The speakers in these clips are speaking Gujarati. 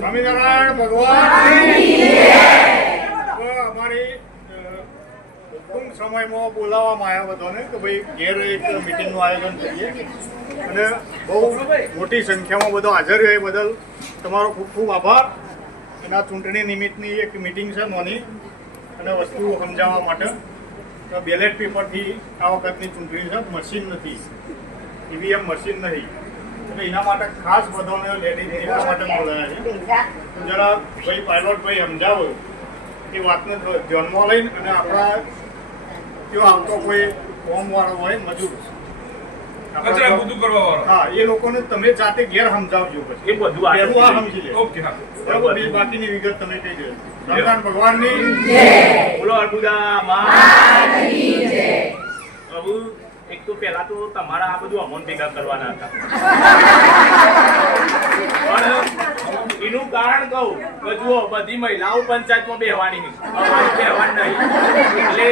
સ્વામિનારાયણ ભગવાન અમારી ટૂંક સમયમાં બોલાવવામાં આવ્યા બધાને કે ભાઈ ઘેર એક મિટિંગનું આયોજન કરીએ. અને બહુ મોટી સંખ્યામાં બધો હાજર રહે બદલ તમારો ખૂબ ખૂબ આભાર. આ ચૂંટણી નિમિત્તની એક મિટિંગ છે મોની અને વસ્તુઓ સમજાવવા માટે. બેલેટ પેપરથી આ વખતની ચૂંટણી છે મશીન નથી. ઈવીએમ મશીન નહીં એટલે એના માટે ખાસ બધાને લેડીઝ એટલા માટે બોલાયા છે. જરા ભાઈ પાયલોટ સમજાવો એ વાતને ધ્યાનમાં લઈને અને આપણા કયો આવતો કોઈ ફોર્મ હોય મજૂર. કચરા બધું કરવા વાળો. હા એ લોકોને તમે જાતે ઘેર સમજાવજો પછી. એ બધું આ સમજી લે. ઓકે હા. બરાબર બે બાકીની વિગત તમે કહી ભગવાન ભગવાનની બોલો અર્બુદા માં પ્રભુ એક તો પહેલા તો તમારા આ બધું અમોન ભેગા કરવાના હતા. પણ એનું કારણ કહું કે જુઓ, બધી મહિલાઓ પંચાયતમાં બેહવાની નહીં. બેહવાનું નહીં. એટલે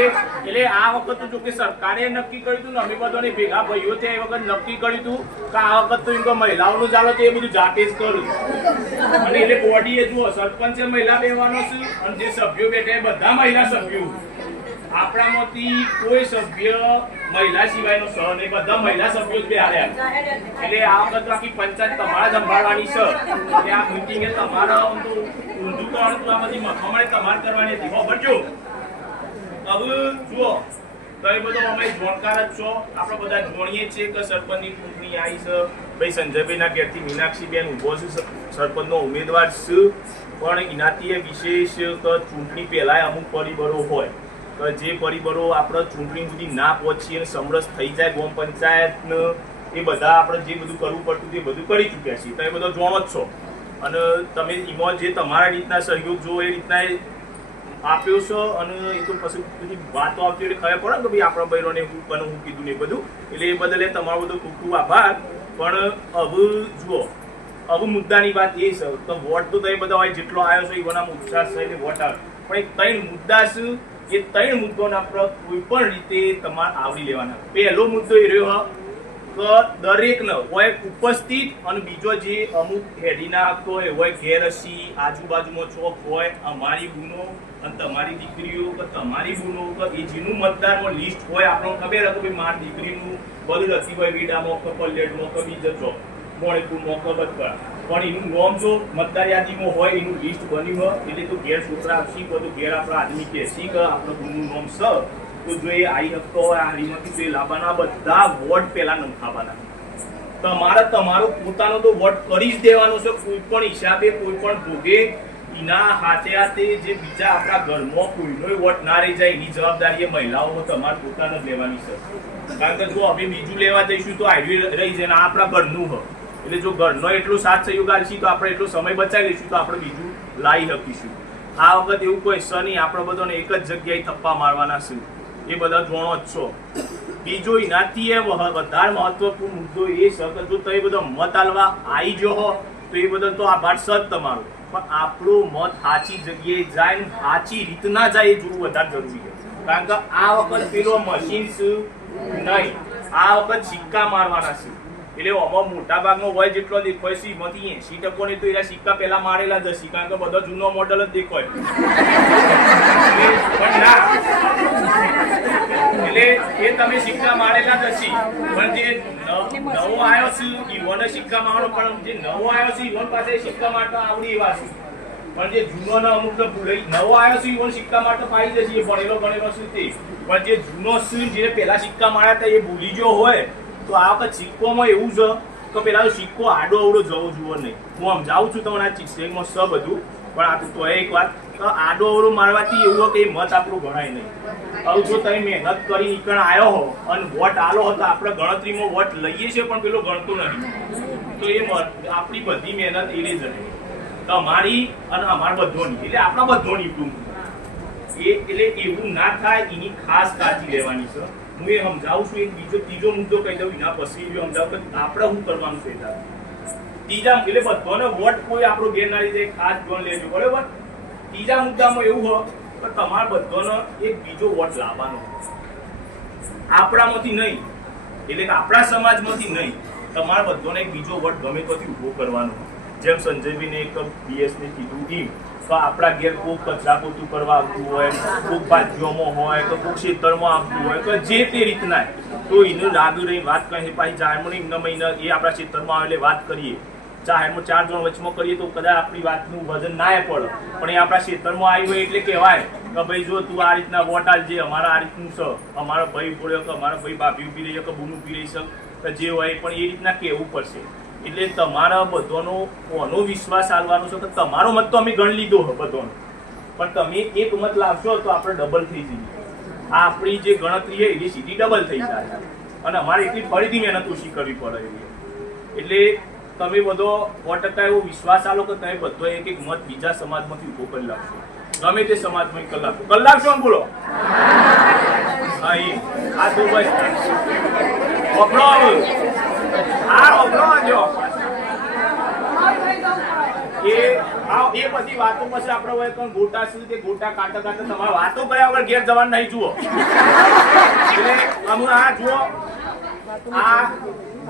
એટલે આ વખત જો કે સરકારે નક્કી કર્યું હતું ને, અમે બધાને ભેગા ભાઈઓ છે એ વખત નક્કી કર્યું હતું કે આ વખત તો એમ કે મહિલાઓનું ચાલો તો એ બધું જાતે જ કરું. અને એટલે બોડી એ જુઓ, સરપંચે મહિલા બેહવાનો છે અને જે સભ્યો બેઠા એ બધા મહિલા સભ્યો. આપણામાંથી કોઈ સભ્ય મહિલા સિવાયનો સહ નહીં, બધા મહિલા સભ્યો જ બેહાડ્યા એટલે આ વખત આખી પંચાયત તમારે સંભાળવાની છે. એટલે આ મિટિંગે તમારે ઊંધું કરવાનું તો આમાંથી મખામણે તમારે કરવાની હતી. ભરજો. હવે જુઓ તો એ બધો અમે જોણકાર જ છો. આપણે બધા જોણીએ છીએ કે સરપંચની ચૂંટણી આવી છે. ભાઈ સંજયભાઈના ઘેરથી મીનાક્ષીબેન ઊભો છે. સર- સરપંચનો ઉમેદવાર છે. પણ એનાથી વિશેષ ચૂંટણી પહેલાય અમુક પરિબળો હોય. જે પરિબળો આપણે ચૂંટણી સુધી ના પહોંચીએ અને સમરસ થઈ જાય ગ્રામ પંચાયતને, એ બધા આપણે જે બધું કરવું પડતું તે બધું કરી ચૂક્યા છીએ. તમે બધા જાણો જ છો. અને તમે એમાં જે તમારા રીતના સહયોગ જો એ રીતના આપ્યો છો અને એ તો પછી બધી વાતો આવતી એટલે ખબર પડે કે ભાઈ આપણા બૈરોને હું પણ હું કીધું ને બધું. એટલે એ બદલે તમારો બધો ખૂબ ખૂબ આભાર. પણ હવે જુઓ, હવે મુદ્દાની વાત એ છે. તો વોટ તો તમે બધા હોય જેટલો આવ્યો છે એ બનામાં ઉત્સાહ છે એટલે વોટ આવે. પણ એક ત્રણ મુદ્દા છે એ ત્રણ મુદ્દોના પર કોઈ પણ રીતે તમારે આવરી લેવાના. પહેલો મુદ્દો એ રહ્યો કે દરેકને હોય ઉપસ્થિત અને બીજો જે અમુક હેડીના આપતો હોય હોય ઘેરસી, આજુબાજુમાં ચોક હોય, અમારી ગુનો અને તમારી દીકરીઓ, કે તમારી ગુનો કે એ જેનું મતદારમાં લિસ્ટ હોય આપણો ખબર હતો ભાઈ મારી દીકરીનું બધું નથી હોય, વીડામાં, કે પલ્લેટમાં કે બીજો ચોક મોણેપુરમાં કે બધું. પણ એનું નોમ જો મતદાર યાદીમાં હોય, એનું લિસ્ટ બન્યું હોય, એટલે તો ઘેર છોકરા આપશી તો ઘેર આપણા આદમી કે આપણો ગુનું નોમ સ. તો જો એ આઈ શકતો હોય હારીમાંથી તો એ લાવવાના બધા વોટ પહેલા નંખાવાના તમારે, તમારો પોતાનો તો વોટ કરી જ દેવાનો છે, કોઈ પણ હિસાબે, કોઈ પણ ભોગે. એના હાથે હાથે જે બીજા આપણા ઘરમાં કોઈનો વોટ ના રહી જાય, એની જવાબદારી એ મહિલાઓ તમારે પોતાને જ લેવાની છે. કારણ કે જો અમે બીજું લેવા જઈશું તો હાઈવે રહી જાય આપણા ઘરનું હોય એટલે જો ઘરનો એટલો સાથ સહયોગ આપીશું તો આપણે એટલો સમય બચાવી લઈશું તો આપણે બીજું લાવી શકીશું. આ વખત એવું કોઈ શનિ આપણે બધાને એક જ જગ્યાએ થપ્પા મારવાના છે. એ બધા જોણો જ છો. બીજો એનાથી એ વધારે મહત્વપૂર્ણ મુદ્દો એ છે કે જો તમે બધો મત આલવા આવી હો, તો એ બધો તો આભાર સત તમારો. પણ આપણો મત સાચી જગ્યાએ જાય ને સાચી રીતના જાય એ જોવું વધારે જરૂરી છે. કારણ કે આ વખત પેલો મશીન છે નહીં. આ વખત સિક્કા મારવાના છે. એટલે આમાં મોટા ભાગનો વય જેટલો દેખાય છે, એમાંથી એસી ટકો ને તો એના સિક્કા પેલા મારેલા જ હશે, કારણ કે બધો જૂનો મોડલ જ દેખાય. એટલે એ તમે સિક્કા મારેલા જ હશે. પણ જે નવો આવ્યો છે, ઈવોને સિક્કા મારો, પણ જે નવો આવ્યો છે, ઈવોન પાસે સિક્કા મારતા આવડી એવા છે. પણ જે જૂનો ને અમુક તો ભૂલાઈ નવો આવ્યો છે, ઈવોન સિક્કા માટે પાઈ જશે, એ ભણેલો શું તે. પણ જે જૂનો છે જેને પેલા સિક્કા માર્યા હતા, એ ભૂલી ગયો હોય તો આ વખત સિક્કોમાં એવું છે કે પેલા સિક્કો આડો અવડો જવો, જુઓ નહીં. હું સમજાવું છું તમને આ ચિક્સેકમાં સ બધું, પણ આ તો એક વાત તો આડો અવડો મારવાથી એવું કે મત આપણું ગણાય નહીં. હવે જો તમે મહેનત કરી નીકળ આવ્યો હો અને વોટ આલો હતો આપણે ગણતરીમાં વોટ લઈએ છીએ, પણ પેલો ગણતો નથી. તો એ આપણી બધી મહેનત એને જ તમારી અને અમાર બધોની, એટલે આપણા બધોની ટૂંક એ, એટલે એવું ના થાય, એની ખાસ કાળજી લેવાની છે. હું એ સમજાવું છું એક બીજો ત્રીજો મુદ્દો કહી દઉં, એના પછી એ સમજાવું કે આપણે શું કરવાનું છે ત્રીજા એટલે બધાને વોટ કોઈ આપણો ગેર ના લીધે ખાસ જોન લેજો, બરોબર? ત્રીજા મુદ્દામાં એવું હોય કે તમારે બધાનો એક બીજો વોટ લાવવાનો આપણામાંથી નહીં, એટલે કે આપણા સમાજમાંથી નહીં, તમારા બધાને એક બીજો વોટ ગમે ત્યાંથી ઊભો કરવાનો જેમ સંજયભાઈને એક બીએસને કીધું એમ તો આપણા ઘેર કોક કચરા પોતું કરવા આવતું હોય, કોક ભાજીઓમાં હોય કે કોક ખેતરમાં આવતું હોય કે જે તે રીતના તો એનું લાગુ રહી, વાત કહે પાછી જાહેરમાં એમના મહિના, એ આપણા ખેતરમાં આવે એટલે વાત કરીએ. જાહેરમાં ચાર જણ વચમાં કરીએ, તો કદાચ આપણી વાતનું વજન ના પડે. પણ એ આપણા ખેતરમાં આવી હોય એટલે કહેવાય કે ભાઈ, જો તું આ રીતના વોટ જે અમારા આ રીતનું છે. અમારો ભાઈ બોલ્યો કે અમારો ભાઈ ભાભી ઊભી રહી કે બૂન ઊભી રહી છે જે હોય પણ એ રીતના કહેવું પડશે. એટલે તમારા બધાનો કોનો વિશ્વાસ આલવાનો છે? કે તમારો મત તો અમે ગણ લીધો હોય બધાનો. પણ તમે એક મત લાવશો તો આપણે ડબલ થઈ જઈએ. આ આપણી જે ગણતરી છે એ સીધી ડબલ થઈ જાય. અને અમારે એટલી ફરીથી મહેનત ઓછી કરવી પડે એટલે તમે બધો સો ટકા એવો વિશ્વાસ આલો કે તમે બધો એક એક મત બીજા સમાજમાંથી ઊભો કરી લાવશો. ગમે તે સમાજમાં કલાક. કલાક શું બોલો? હા, એ. આ તો બસ. વપરો હવે. આ વપરો જો એ એ બધી વાતો પછી આપણે હોય પણ ગોટા શું તે ગોટા કાઢતા કાઢતા તમારે વાતો કર્યા વગર ઘેર જવાનું નહીં જુઓ. એટલે અમે આ જુઓ, આ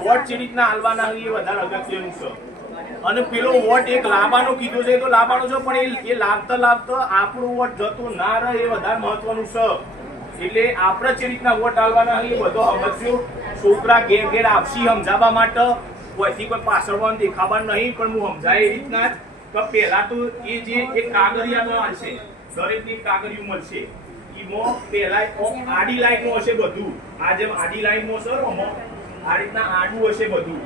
વોટ જે રીતના હાલવાના એ વધારે અગત્યનું છે. અને પેલો વોટ એક લાંબાનો કીધો છે તો લાંબાનો છે, પણ એ- લાભતા લાભતા આપણો વોટ જતો ના રહે એ વધારે મહત્વનું છે. એટલે આપણે જે રીતના વોટ હાલવાના એ બધો સમજ્યો છોકરા ઘેર ઘેર આપસી સમજાવવા માટે કોઈથી કોઈ પાછળવાનું દેખાવા નહીં, પણ હું સમજાય એ રીતના જ કે પહેલા તો એ જે એક કાગળિયાનો આવશે દરેકની કાગળિયું મળશે. ઈમાં પહેલા આડી લાઈનમાં હશે બધું. આ જેમ આડી લાઈનમાં ને ઓમાં, આ રીતના આડું હશે બધું.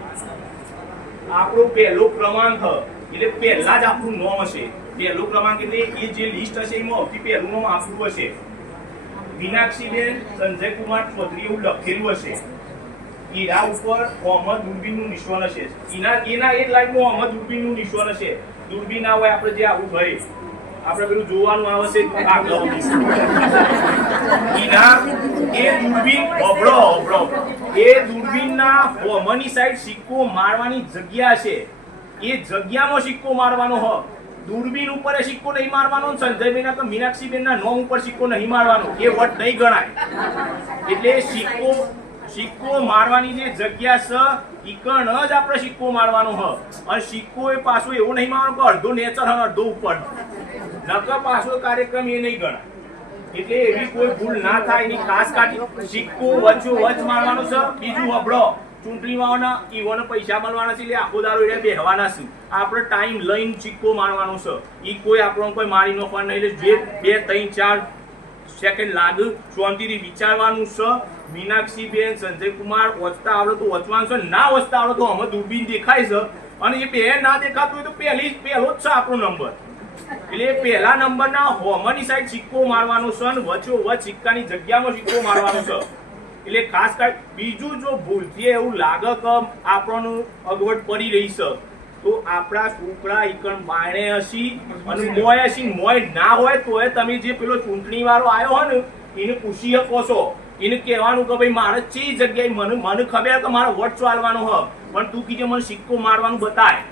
આપણો પહેલો ક્રમાંક એટલે પહેલા જ આપણું નામ હશે. પહેલો ક્રમાંક એટલે એ જે લિસ્ટ હશે એમાં સૌથી પહેલું નામ આપણું હશે. મીનાક્ષીબેન સંજયકુમાર ચૌધરી એવું લખેલું હશે. એના ઉપર મોહમ્મદ દૂરબીનનું નિશાન હશે એના એના એક લાઈનમાં મોહમ્મદ દૂરબીનનું નિશાન હશે દૂરબીન ના હોય આપણે જે આવું ભાઈ, આપણે પેલું જોવાનું આવે છે એના એ દૂરબીન ઓબળો ઓબળો એ દૂરબીનના હોમની સાઈડ સિક્કો મારવાની જગ્યા છે. એ જગ્યામાં સિક્કો મારવાનો હક દૂરબીન ઉપર સિક્કો નહીં મારવાનો ને સંજયબેન કે મીનાક્ષીબેનના નોમ ઉપર સિક્કો નહીં મારવાનો. એ વટ નહીં ગણાય. એટલે સિક્કો સિક્કો મારવાની જે જગ્યા છે ઈકણ જ આપણે સિક્કો મારવાનો હ. અને સિક્કો એ પાછો એવો નહીં મારવાનો કે અડધો નેચર અને અડધો ઉપર નકર પાછો કાર્યક્રમ એ નહીં ગણાય. એટલે એવી કોઈ ભૂલ ના થાય. એની ખાસ કાઢી સિક્કો વચ્ચો વચ મારવાનો છે બીજું હબળો. ચૂંટણીમાં ઈવોને પૈસા મળવાના છે એટલે આખો દારો એને બેહવાના છે. આપણે ટાઈમ લઈને સિક્કો મારવાનો છે એ કોઈ આપણો કોઈ મારી નાખવાનું નહીં એટલે જે બે, ત્રણ, ચાર સેકન્ડ લાગે શાંતિથી વિચારવાનું છે મીનાક્ષીબેન સંજય કુમાર વચતા આવડે તો વચવાનું છે ના વચતા આવડે તો અમે દૂરબીન દેખાય છે અને એ બે ના દેખાતું હોય તો પહેલી પહેલો જ છે આપણો નંબર. એટલે પહેલા નંબરના હોમની સાઈડ સિક્કો મારવાનો છે અને વચ્ચો વચ સિક્કાની જગ્યામાં સિક્કો મારવાનો છે એટલે ખાસ કરી બીજું જો ભૂલથી એવું લાગે કે આપણને અગવડ પડી રહી છે તો આપણા છોકરા એકણ બાણે હશી અને મોય હશી મોય ના હોય તોય તમે જે પેલો ચૂંટણી વાળો આવ્યો હોય ને, એને પૂછી શકો છો. એને કહેવાનું કે ભાઈ, મારે ચી જગ્યાએ, મને મને ખબર કે મારો વોટ ચાલવાનો હ પણ તું કીજે મને સિક્કો મારવાનું બતાય.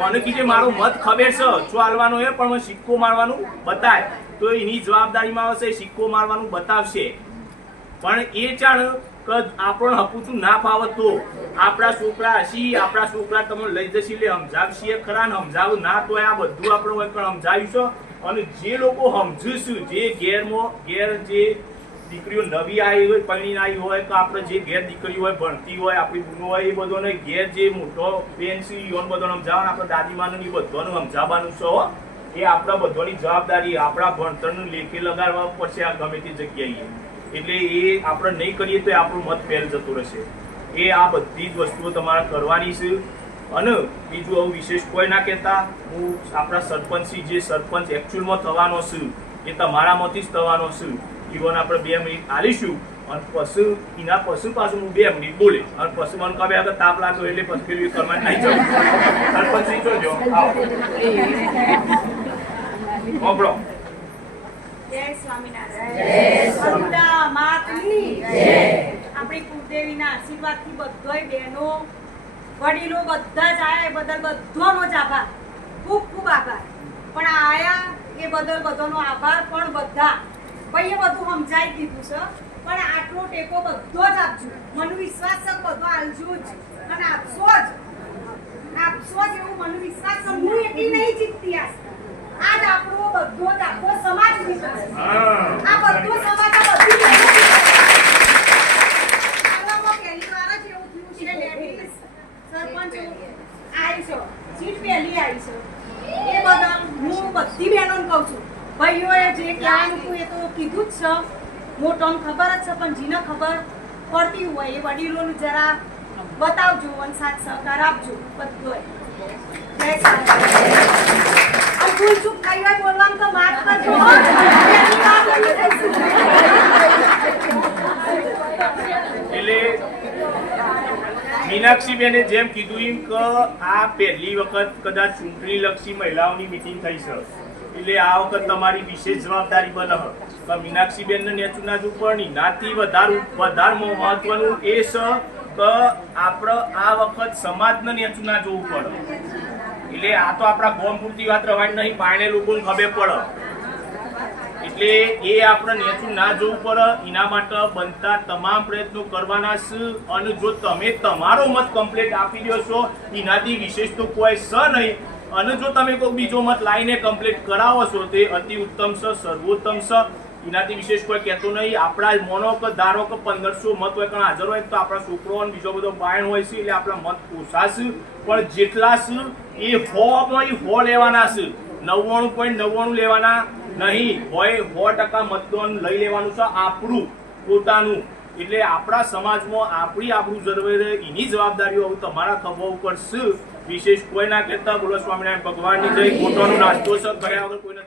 મને કીજે મારો મત ખબર છે, ચાલવાનો એ, પણ મને સિક્કો મારવાનું બતાય. તો એની જવાબદારીમાં આવશે સિક્કો મારવાનું બતાવશે. પણ એ જાણ કે આપણને હપુચું ના ફાવે તો. આપણા છોકરા હશી આપણા છોકરા તમે લઈ જશી એટલે સમજાવશીએ ખરા ને સમજાવું ના તો આ બધું આપણે હોય પણ સમજાવીશું અને જે લોકો સમજીશું, જે ગેરમાં ગેર જે દીકરીઓ નવી આવી હોય પરણીને આવી હોય તો આપણે જે ઘેર દીકરીઓ હોય, ભણતી હોય, આપણી બુનો હોય, એ બધોને ઘેર જે મોટો બેન છે યોન બધો સમજાવવાનું, આપણે દાદીમાનું એ બધાનું સમજાવવાનું છે એ આપણા બધાની જવાબદારી, આપણા ભણતરનું લેખે લગાડવા પડશે આ ગમે તે જગ્યાએ. એટલે એ આપણે નહીં કરીએ તો આપણું મત ફેલ જતો રહેશે. એ આ બધી જ વસ્તુઓ તમારે કરવાની છે. અને બીજું આવું વિશેષ કોઈ ના કહેતા. હું આપણા સરપંચી જે સરપંચ એકચ્યુઅલમાં થવાનો છું એ તમારામાંથી જ થવાનો છું. જીવન આપણે બે મિનિટ આલીશું અને પશુ એના પશુ પાછું હું બે મિનિટ બોલે. અને પશુ મને કবে આગળ તાપ લાગ્યો એટલે પછી પેલું એ કરવા નહીં જવું સરપંચ જોજો આવો. મોકલો જય સ્વામિનારાયણ. આપણી કુળદેવીના આશીર્વાદથી બધોય બહેનો વડીલો બધા જ આયા એ બદલ બધોનો જ આભાર. ખૂબ ખૂબ આભાર. પણ આયા એ બદલ બધાનો આભાર પણ બધા. ભાઈએ બધું સમજાવી દીધું છે. પણ આટલો ટેકો બધો જ આપજો. મને વિશ્વાસ છે બધો આલજો જ. અને આપશો જ. આપશો જ એવું મને વિશ્વાસ છે. હું એટલી નહીં જીતતી આજ આપણો બધો જ આખો સમાજ હા. આ બધો સમાજ આ બધી બહેનો આવામાં પહેલી વાર જ એવું થયું છે લેડીઝ સરપંચ આવી છે સીટ પહેલી આવી છે એ બદલ હું બધી બહેનોને કહું છું ભાઈઓએ જે કહેવાનું હતું એ તો કીધું જ છે મોટોને ખબર જ છે પણ જીને ખબર પડતી હોય એ વડીલોનું જરા બતાવજો અને સાથ સહકાર આપજો સ્વામિનારાયણ. ભૂલ ચૂક થઈ હોય બોલવામાં તો માફ કરજો. એટલે મીનાક્ષીબેને જેમ કીધું એમ કે આ પહેલી વખત કદાચ ચૂંટણી લક્ષી મહિલાઓની મિટિંગ થઈ છે. એટલે આ વખત તમારી વિશેષ જવાબદારી બને કે મીનાક્ષીબેનને નેચું ના જોવું પણ એનાથી વધારે વધારે મહત્વનું એ છે કે આપણે આ વખત સમાજને નેચું જોવું પડે એટલે આ તો આપણા ગોમ પૂરતી વાત રવાની નહીં પાણે લોકોને ખબર પડે. એટલે એ આપણે નેચું ના જોવું પડે. એના માટે બનતા તમામ પ્રયત્નો કરવાના છે. અને જો તમે તમારો મત કમ્પ્લીટ આપી દો છો, એનાથી વિશેષ તો કોઈ સ નહીં. અને જો તમે કોઈ બીજો મત લાવીને કમ્પ્લીટ કરાવો છો, તે અતિ ઉત્તમ છે સર્વોત્તમ છે એનાથી વિશેષ કોઈ કહેતો નહીં. આપણા મોનો કે ધારો કે પંદરસો મત હોય કારણ હાજર હોય, તો આપણા છોકરો અને બીજો બધો બાયણ હોય છે, એટલે આપણા મત પોસાશે પણ જેટલા છે એ હો માં હો લેવાના છે. નવ્વાણું પોઈન્ટ નવ્વાણું લેવાના. નહીં, હોય, સો ટકા મતદાન લઈ લેવાનું છે આપણું, પોતાનું. એટલે આપણા સમાજમાં આપણી આપણું જળવાઈ રહે એની જવાબદારીઓ તમારા ખભા ઉપર શું વિશેષ કોઈ ના કહેતા, બોલો સ્વામિનારાયણ ભગવાનની જય, ખોટોનો નાસ્તો છે, કર્યા વગર કોઈને